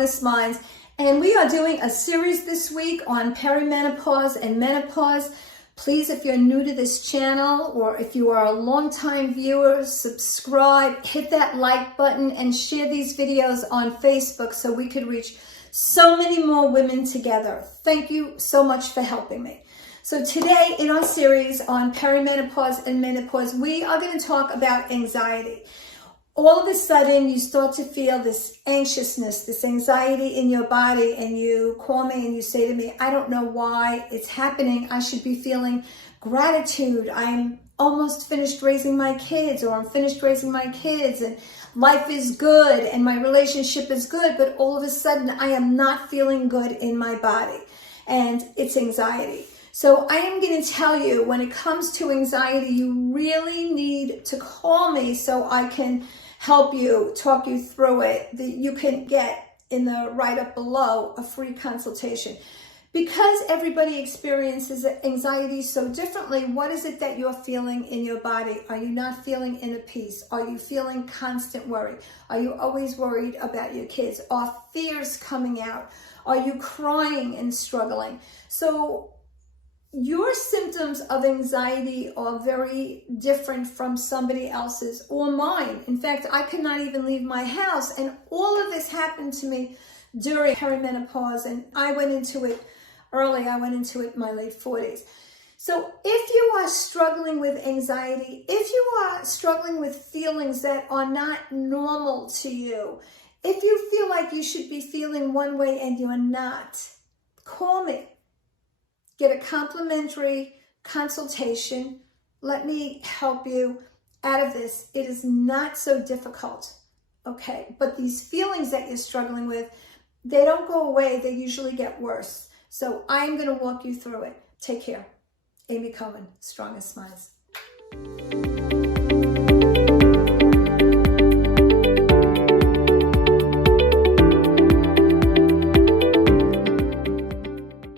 Strongest Minds. And we are doing a series this week on perimenopause and menopause. Please, if you're new to this channel or if you are a longtime viewer, subscribe, hit that like button, and share these videos on Facebook so we could reach so many more women together. Thank you so much for helping me. So today in our series on perimenopause and menopause, we are going to talk about anxiety. All of a sudden you start to feel this anxiousness, this anxiety in your body, and you call me and you say to me, I don't know why it's happening. I should be feeling gratitude. I'm almost finished raising my kids, or I'm finished raising my kids, and life is good and my relationship is good, but all of a sudden I am not feeling good in my body, and it's anxiety. So I am going to tell you, when it comes to anxiety, you really need to call me so I can help you, talk you through it. You can get in the write-up below a free consultation. Because everybody experiences anxiety so differently, what is it that you're feeling in your body? Are you not feeling inner peace? Are you feeling constant worry? Are you always worried about your kids? Are fears coming out? Are you crying and struggling? So your symptoms of anxiety are very different from somebody else's or mine. In fact, I could not even leave my house, and all of this happened to me during perimenopause, and I went into it early. I went into it in my late 40s. So if you are struggling with anxiety, if you are struggling with feelings that are not normal to you, if you feel like you should be feeling one way and you're not, call me. Get a complimentary consultation. Let me help you out of this. It is not so difficult, okay? But these feelings that you're struggling with, they don't go away. They usually get worse. So I'm going to walk you through it. Take care. Amy Cohen, Strongest Minds.